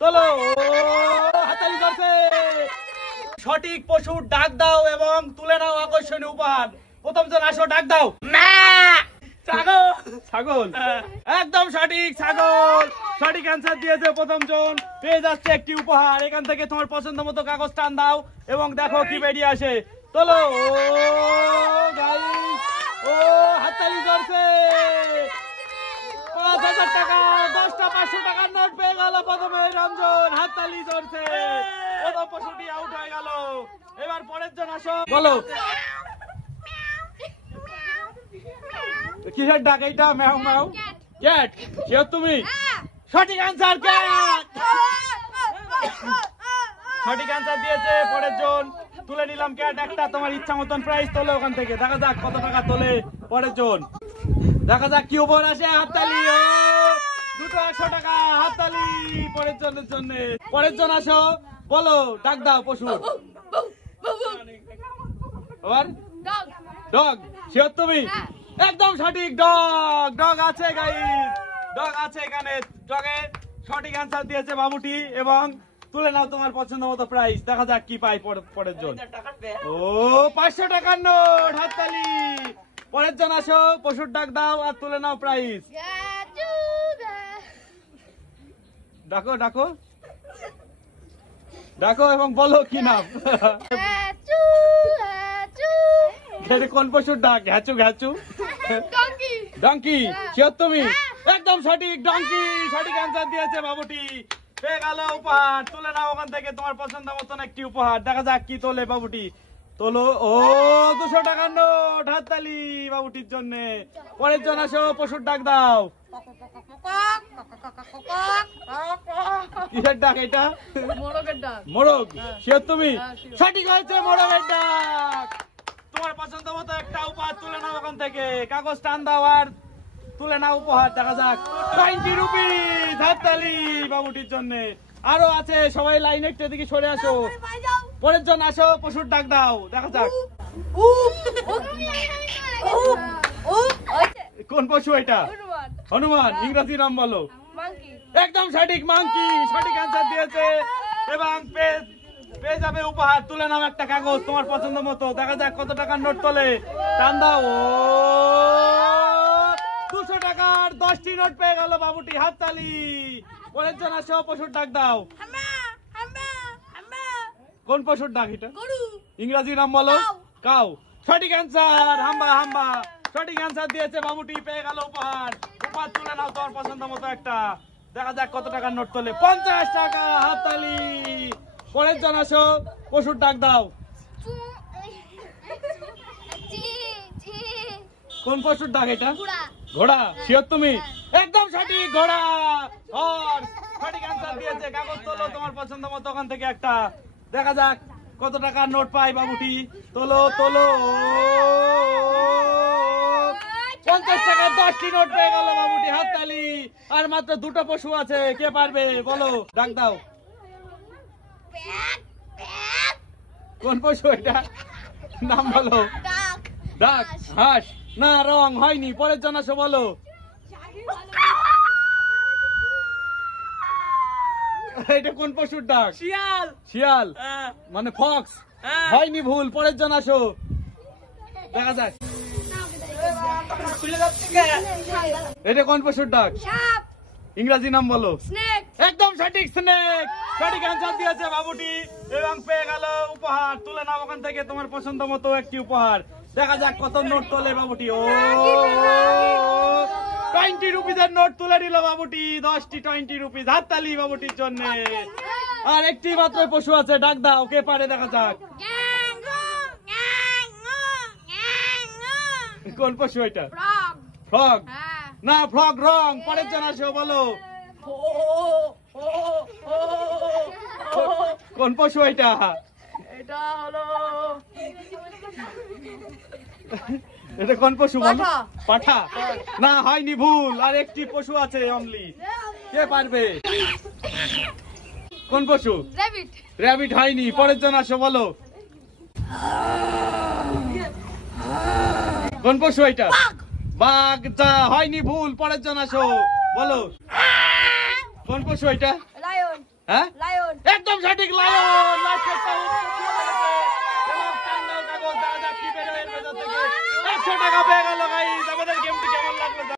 তোলো হাতালি ধরছে। সঠিক পশুর ডাক দাও এবং তুলে নাও আকর্ষণীয় উপহার। প্রথম জন আসো, ডাক দাও। ছাগল। ছাগল, একদম সঠিক, ছাগল। সঠিক অ্যান্সার দিয়েছে প্রথম জন, পেয়ে যাচ্ছে একটি উপহার। এখান থেকে তোমার পছন্দ মতো কাগজ টান দাও এবং দেখো কি বেরিয়ে আসে। তোলো গাইস, হাততালি ধরছে। 5000 টাকা, 10টা 500 টাকার নোট পেয়ে গেল প্রথমে রঞ্জন। হাততালি ধরছে, প্রথম পশুটি আউট হয়ে গেল। এবার পরের জন আসো, বলো কিসের ডাক এইটা? ম্যাও ম্যাও, ক্যাট। কেউ তুমি? সঠিক অ্যান্সার, ক্যাট। সঠিক অ্যান্সার দিয়েছে পরের জন, তুলে নিলাম ক্যাট একটা। তোমার ইচ্ছা মতন প্রাইস তোলে ওখান থেকে, দেখা যাক কত টাকা তোলে পরের জন। দেখা যাক কি উপর আসে। হাততালি, দুটো 100 টাকা। হাততালি পরের জনের জন্য। পরের জন আসো, বলো ডাক দাও পশু। ডগ। শিওর তুমি? একদম সঠিক, ডগ। ডগ আছে গাইস, ডগ আছে এখানে। ডগের সঠিক অ্যান্সার দিয়েছে বাবুটি এবং তুলে নাও তোমার পছন্দ মতো প্রাইস। দেখা যাক কি পাই পরের জন। 500 টাকার নোট। হাততালি। পরের জন আসো, পশুর ডাক দাও আর তুলে নাও প্রাইস। ডাকো ডাকো ডাকো এবং বলো কি নাম। কোন পশুর ডাক? ঘ্যাচু ঘ্যাচু। ডঙ্কি। শিওর তুমি? একদম সঠিক, ডঙ্কি। সঠিক অ্যান্সার দিয়েছে বাবুটি, পেয়ে গেল উপহার। তুলে নাও ওখান থেকে তোমার পছন্দ মতন একটি উপহার। দেখা যাক কি তোলে বাবুটি। তোলো 200 টাকার নোট। হাততালি বাবুটির জন্য। পরের জন আসো, পশুর ডাক দাও। কিসের ডাক এটা? মোরগ। শিওর তুমি? সঠিক হয়েছে, মোরগের ডাক। তোমার পছন্দ মতো একটা উপহার তুলে নাও ওখান থেকে। কাগজ টান দাও আর তুলে নাও উপহার। দেখা যাক 20 রুপিস। হাততালি বাবুটির জন্য। আরো আছে, সবাই লাইন একটু দিকে সরে আসো। পরের জন আসো, পশুর ডাক দাও। দেখা যাক কোন পশু এটা? হনুমান। ইংরেজি নাম বলো। একদম সঠিক, মাংকি। সঠিক অ্যান্সার দিয়েছে এবং পেয়ে যাবে উপহার। তুলে নাও একটা কাগজ তোমার পছন্দ মতো। দেখা যাক কত টাকার নোট তোলে। টান দাও। 200 টাকার 10টি নোট পেয়ে গেল বাবুটি। হাততালি। পরের জন আসো, পশুর ডাক দাও। কোন পশুর ডাক এটা? ইংরেজি নাম বলো। কাউ। সঠিক অ্যান্সার, হাম্বা হাম্বা। সঠিক অ্যান্সার দিয়েছে বাবুটি, পেয়ে গেল উপহার। উপহার তুলে নাও তোমার পছন্দ মতো একটা। দেখা যাক কত টাকার নোট তোলে। 50 টাকা। হাততালি। পরের জন আসো, পশুর ডাক দাও। কোন পশুর ডাক এটা? ঘোড়া। শিওর তুমি? একদম সঠিক, ঘোড়া। সঠিক অ্যান্সার দিয়েছে। কাগজ তোলো তোমার পছন্দ মতো ওখান থেকে একটা। দেখা যাক কত টাকার নোট পাই বাবুটি। তোলো তোলো। 50 টাকার 10টি নোট পেয়ে গেল বাবুটি। হাততালি। আর মাত্র দুটো পশু আছে, কে পারবে বলো? ডাক দাও। কোন পশু এটা? নাম বলো। ডাক। হাঁস। না, রং হয়নি। পরের জন আসো, বলো। এটা কোন পশুর ডাক? শিয়াল। শিয়াল মানে ফক্স। হয়নি, ভুল। পরের জন আসো, দেখা যাক। এটা কোন পশুর ডাক? ইংরেজি নাম বলো। একদম সঠিক, স্নেক। সঠিক অ্যান্সার দিয়েছে বাবুটি এবং পেয়ে গেল উপহার। তুলে নাও ওখান থেকে তোমার পছন্দ মতো একটি উপহার। দেখা যাক কত নোট তোলে বাবুটি। 20 রুপিসের নোট তুলে নিল বাবুটি। 10টি 20 রুপিস। হাততালি বাবুটির জন্য। আর একটি মাত্র পশু আছে, ডাক দাও। কে পারে দেখা যাক। কোন পশু এটা? ফ্রগ। না, ফ্রগ রং। পরের জন আসো, বলো। কোন পশু এটা? এটা হলো এটা কোন পশু বলো? পাঠা। না, হয়নি, ভুল। আর একটি পশু আছে অনলি। কে পারবে? কোন পশু? র‍্যাবিট। র‍্যাবিট হয়নি। পরের জন আসো, বলো। কোন পশু এটা? বাঘ। যা, হয়নি, ভুল। পরের জন আসো, বলো। কোন পশু এটা? লায়ন। হ্যাঁ